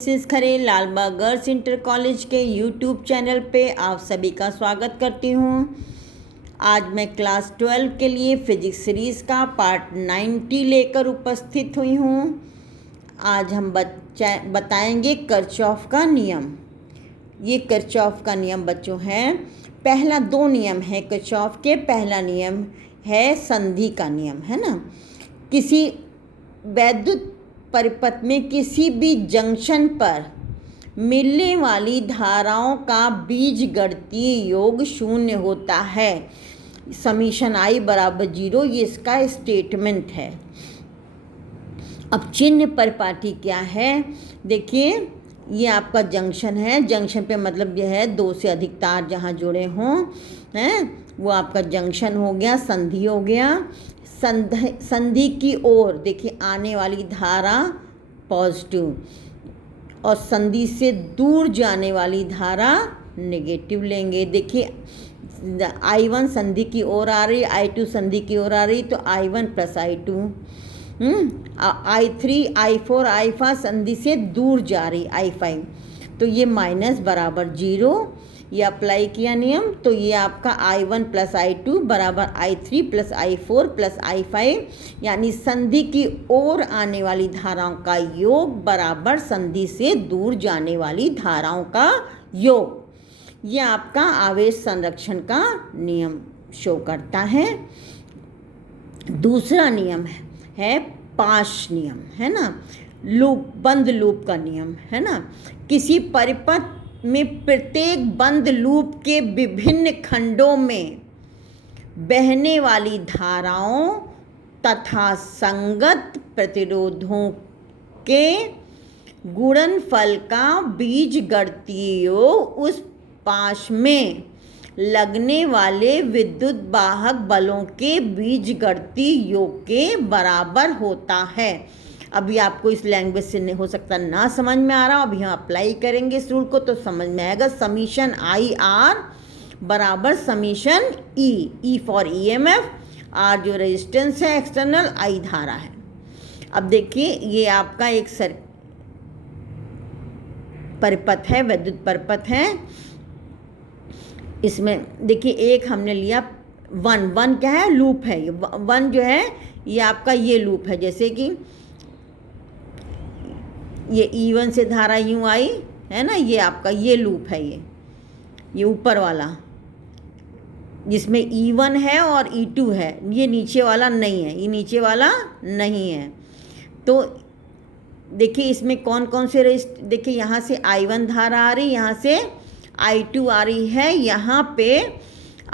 Mrs खरे Lalbagh girls inter college के YouTube channel पे आप सभी का स्वागत करती हूँ। आज मैं क्लास 12 के लिए फिजिक्स सीरीज़ का पार्ट 90 लेकर उपस्थित हुई हूँ। आज हम बताएंगे किरचॉफ का नियम। ये किरचॉफ का नियम बच्चों है, पहला दो नियम है किरचॉफ के। पहला नियम है संधि का नियम, है ना। किसी वैद्युत परिपथ में किसी भी जंक्शन पर मिलने वाली धाराओं का बीजगणितीय योग शून्य होता है। समीशन I बराबर 0, ये इसका स्टेटमेंट है। अब चिन्ह परिपाटी क्या है, देखिए ये आपका जंक्शन है। जंक्शन पे मतलब यह है दो से अधिक तार जहाँ जुड़े हों, हैं, वो आपका जंक्शन हो गया, संधि हो गया। संधि की ओर देखिए आने वाली धारा पॉजिटिव और संधि से दूर जाने वाली धारा नेगेटिव लेंगे। देखिए I1 संधि की ओर आ रही, I2 संधि की ओर आ रही, तो I1 plus I2, I3 I4 I5 संधि से दूर जा रही I5, तो ये माइनस बराबर 0। ये अप्लाई किया नियम, तो ये आपका I1 प्लस I2 बराबर I3 plus I4 plus I5, यानी संधि की ओर आने वाली धाराओं का योग बराबर संधि से दूर जाने वाली धाराओं का योग। ये आपका आवेश संरक्षण का नियम शो करता है। दूसरा नियम है पाश नियम, है ना, लूप, बंद लूप का नियम, है ना। किसी परिपथ में प्रत्येक बंद लूप के विभिन्न खंडों में बहने वाली धाराओं तथा संगत प्रतिरोधों के गुणनफल का बीजगणितीय योग उस पाश में लगने वाले विद्युत वाहक बलों के बीजगणितीय योग के बराबर होता है। अभी आपको इस लैंग्वेज से हो सकता ना समझ में आ रहा, अभी हम अप्लाई करेंगे इस रूल को तो समझ में आएगा। समीशन IR बराबर summation E for EMF, R जो रेजिस्टेंस है एक्सटर्नल, I धारा है। अब देखिए ये आपका एक परिपथ है, विद्युत परिपथ है। इसमें देखिए एक हमने लिया वन क्या है, लूप है। ये वन जो है ये आपका ये लूप है, जैसे कि ये E1 से धारा यूँ आई, है ना, ये आपका ये लूप है, ये ऊपर वाला जिसमें E1 है और E2 है। ये नीचे वाला नहीं है, ये नीचे वाला नहीं है। तो देखिए इसमें कौन कौन से देखिए यहाँ से I1 धारा आ रही, यहाँ से I2 आ रही है। यहाँ पे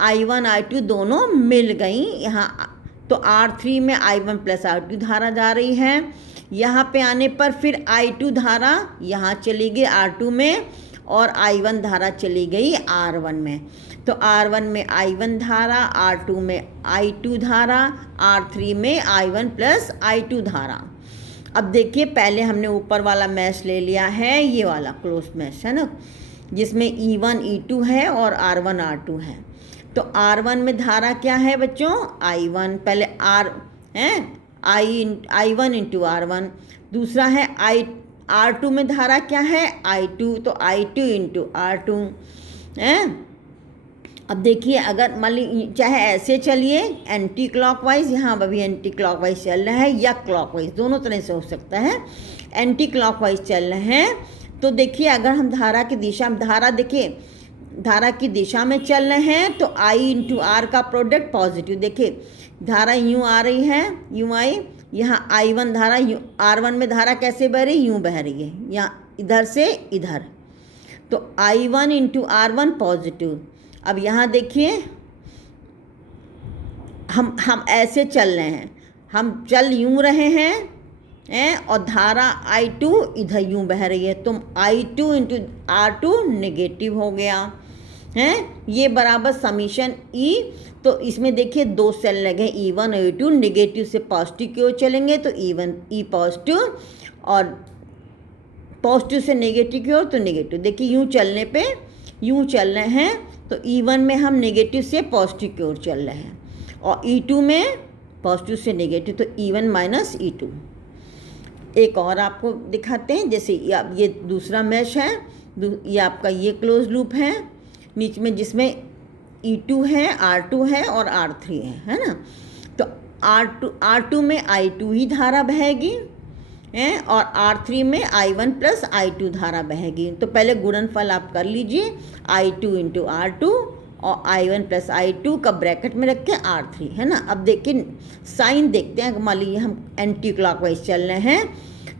I1 I2 दोनों मिल गई यहाँ, तो R3 में I1 प्लस R2 धारा जा रही है। यहाँ पे आने पर फिर I2 धारा यहाँ चली गई R2 में और I1 धारा चली गई R1 में। तो R1 में I1 धारा, R2 में I2 धारा, R3 में I1 प्लस I2 धारा। अब देखिए पहले हमने ऊपर वाला मैश ले लिया है, ये वाला क्लोज मैश है ना, जिसमें E1 E2 है और R1 R2 है। तो R1 में धारा क्या है बच्चों, I1, पहले R है I1 इंटू R1। दूसरा है R2 में धारा क्या है, I2, तो I2 इंटू R2 है। अब देखिए अगर मान ली चाहे ऐसे चलिए एंटी क्लॉकवाइज, यहाँ अभी एंटी क्लॉकवाइज चल रहा है, या क्लॉकवाइज, दोनों तरह से हो सकता है। एंटी क्लॉकवाइज चल रहे हैं तो देखिए अगर हम धारा की दिशा में, धारा की दिशा में चल रहे हैं तो I इंटू R का प्रोडक्ट पॉजिटिव। देखिए धारा यूँ आ रही है, यूँ आई, यहाँ I1 धारा R1 में धारा कैसे बह रही, यूँ बह रही है, यहाँ इधर से इधर, तो I1 इंटू R1 पॉजिटिव। अब यहाँ देखिए हम ऐसे चल रहे हैं, हम चल यूँ रहे हैं और धारा I2 इधर यूँ बह रही है, तो I2 इंटू R2 नेगेटिव हो गया है। ये बराबर समीशन E। तो इसमें देखिए दो सेल लगे E1 और E2, नेगेटिव से पॉजिटिव की ओर चलेंगे तो E पॉजिटिव और पॉजिटिव से नेगेटिव की ओर तो नेगेटिव। देखिए यूँ चलने पे यूँ चल रहे हैं तो E1 में हम नेगेटिव से पॉजिटिव की ओर चल रहे हैं और E2 में पॉजिटिव से नेगेटिव, तो E1 माइनस E2। एक और आपको दिखाते हैं, जैसे ये दूसरा मैश है, ये आपका ये क्लोज लूप है नीचे में, जिसमें E2 है, R2 है और R3 है ना। तो R2 में I2 ही धारा बहेगी है और R3 में I1 प्लस I2 धारा बहेगी। तो पहले गुणनफल आप कर लीजिए, I2 इंटू R2 और I1 प्लस I2 का ब्रैकेट में रख के R3 है ना। अब देखिए साइन देखते हैं, मान लीजिए हम एंटी क्लॉकवाइज चल रहे हैं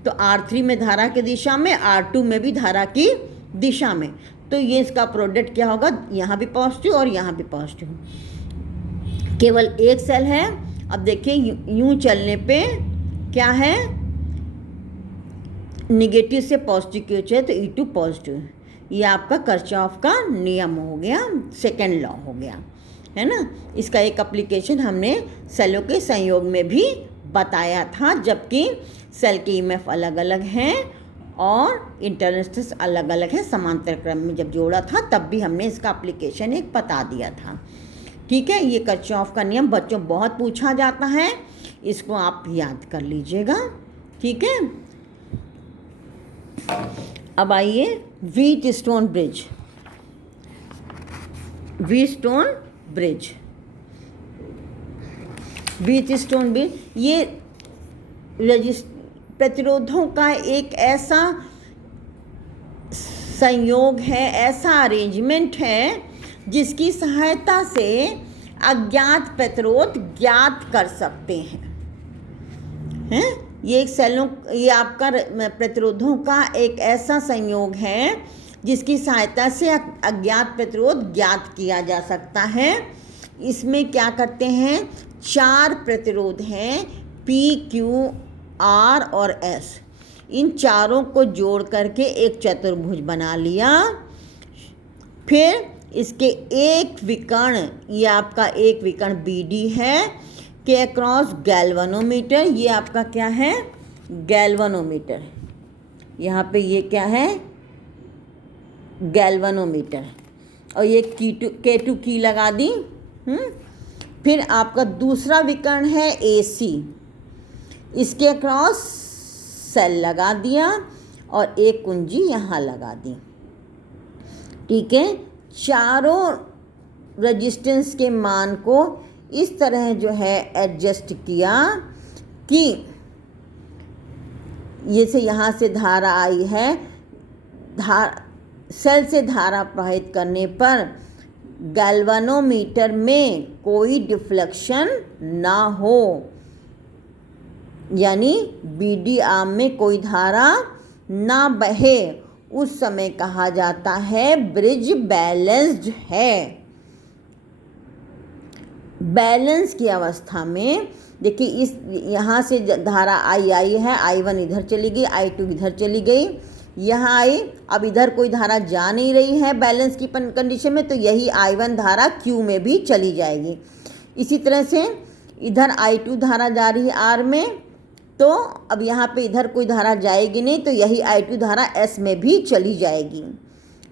तो R3 में धारा की दिशा में, R2 में भी धारा की दिशा में, तो ये इसका प्रोडक्ट क्या होगा, यहाँ भी पॉजिटिव और यहाँ भी पॉजिटिव, केवल एक सेल है। अब देखिए यूं चलने पे क्या है, निगेटिव से पॉजिटिव की ओर है तो E2 पॉजिटिव है। ये आपका किरचॉफ का नियम हो गया, सेकेंड लॉ हो गया है ना। इसका एक एप्लीकेशन हमने सेलों के संयोग में भी बताया था, जबकि सेल के ईएमएफ अलग अलग हैं और इंटरनेस्टिस अलग अलग है, समांतर क्रम में जब जोड़ा था तब भी हमने इसका एप्लीकेशन एक बता दिया था। ठीक है, ये किरचॉफ का नियम बच्चों बहुत पूछा जाता है, इसको आप याद कर लीजिएगा। ठीक है, अब आइए व्हीटस्टोन ब्रिज। व्हीटस्टोन ब्रिज ये प्रतिरोधों का एक ऐसा संयोग है, ऐसा अरेंजमेंट है जिसकी सहायता से अज्ञात प्रतिरोध ज्ञात कर सकते हैं। ये एक सेलों, ये आपका प्रतिरोधों का एक ऐसा संयोग है जिसकी सहायता से अज्ञात प्रतिरोध ज्ञात किया जा सकता है। इसमें क्या करते हैं, 4 प्रतिरोध हैं, P, Q, R और S। इन चारों को जोड़ करके एक चतुर्भुज बना लिया। फिर इसके एक विकर्ण, ये आपका एक विकर्ण BD है के अक्रॉस गैल्वेनोमीटर, ये आपका क्या है, गैल्वेनोमीटर। यहाँ पे ये क्या है, गैल्वेनोमीटर, और ये K2 की लगा दी। फिर आपका दूसरा विकर्ण है AC, इसके अक्रॉस सेल लगा दिया और एक कुंजी यहाँ लगा दी। ठीक है, चारों रेजिस्टेंस के मान को इस तरह जो है एडजस्ट किया कि ये से यहाँ से धारा आई है, सेल से धारा प्रवाहित करने पर गैल्वेनोमीटर में कोई डिफ्लेक्शन ना हो, यानी BD आर्म में कोई धारा ना बहे, उस समय कहा जाता है ब्रिज बैलेंस्ड है। बैलेंस की अवस्था में देखिए, इस यहाँ से धारा आई है, I1 इधर चली गई, I2 इधर चली गई, यहाँ आई, अब इधर कोई धारा जा नहीं रही है बैलेंस की कंडीशन में, तो यही I1 धारा Q में भी चली जाएगी। इसी तरह से इधर I2 धारा जा रही है R में, तो अब यहाँ पे इधर कोई धारा जाएगी नहीं, तो यही I2 धारा S में भी चली जाएगी।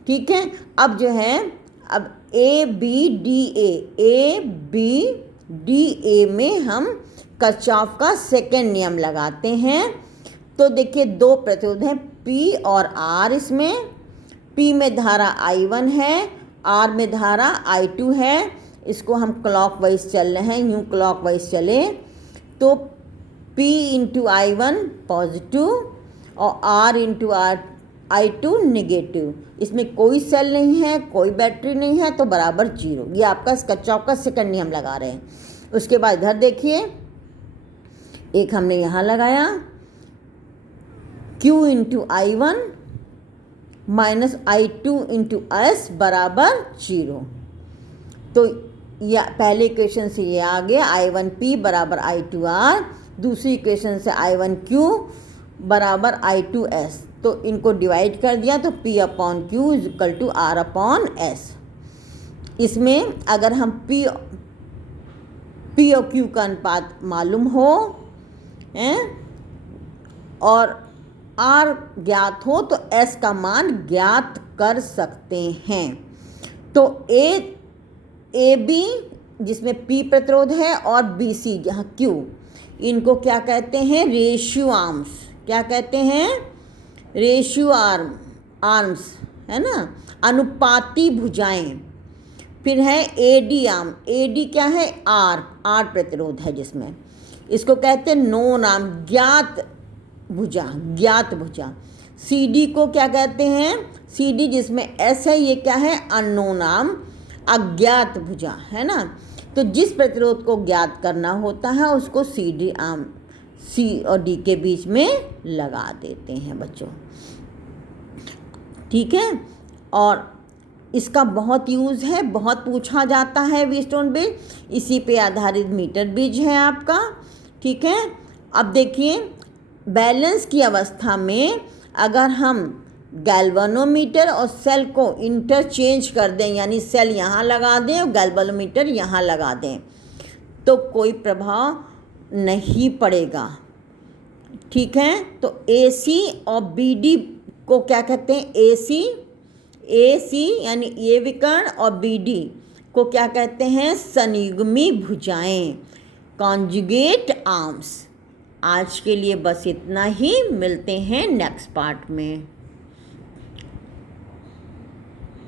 ठीक है, अब जो है, अब ABDA में हम किरचॉफ का सेकेंड नियम लगाते हैं। तो देखिए 2 प्रतिरोध हैं P और R। इसमें P में धारा I1 है, R में धारा I2 है। इसको हम क्लॉकवाइज चल रहे हैं, यूँ क्लॉकवाइज चले तो P इंटू I1 पॉजिटिव और R इंटू I2 नेगेटिव। इसमें कोई सेल नहीं है, कोई बैटरी नहीं है, तो बराबर 0। ये आपका किरचॉफ का सेकंड नियम लगा रहे हैं। उसके बाद इधर देखिए, एक हमने यहाँ लगाया, Q into I1 minus I2 into S बराबर 0। तो यह पहले इक्वेशन से ये आ गया, I1P बराबर I2R। दूसरी इक्वेशन से I1Q बराबर I2S। तो इनको डिवाइड कर दिया तो P upon Q is equal to R upon S। इसमें अगर हम P और Q का अनुपात मालूम हो और R ज्ञात हो तो S का मान ज्ञात कर सकते हैं। तो AB जिसमें P प्रतिरोध है और BC जहाँ Q, इनको क्या कहते हैं, रेशियो आर्म्स। क्या कहते हैं, रेशियो आर्म्स, है ना, अनुपाती भुजाएं। फिर है एडी आर्म, एडी क्या है, आर प्रतिरोध है जिसमें, इसको कहते हैं नोन आर्म, ज्ञात भुजा। सीडी को क्या कहते हैं, सीडी जिसमें एस है, ये क्या है, अननोन आर्म, अज्ञात भुजा, है ना। तो जिस प्रतिरोध को ज्ञात करना होता है उसको सीडी आर्म, सी और डी के बीच में लगा देते हैं बच्चों, ठीक है। और इसका बहुत यूज़ है, बहुत पूछा जाता है व्हीटस्टोन ब्रिज, इसी पे आधारित मीटर ब्रिज है आपका, ठीक है। अब देखिए, बैलेंस की अवस्था में अगर हम गैल्वेनोमीटर और सेल को इंटरचेंज कर दें, यानी सेल यहाँ लगा दें और गैल्वेनोमीटर यहाँ लगा दें, तो कोई प्रभाव नहीं पड़ेगा, ठीक है। तो AC और BD को क्या कहते हैं, AC यानी ये विकर्ण और BD को क्या कहते हैं, संयुग्मी भुजाएं, कॉन्जुगेट आर्म्स। आज के लिए बस इतना ही, मिलते हैं नेक्स्ट पार्ट में।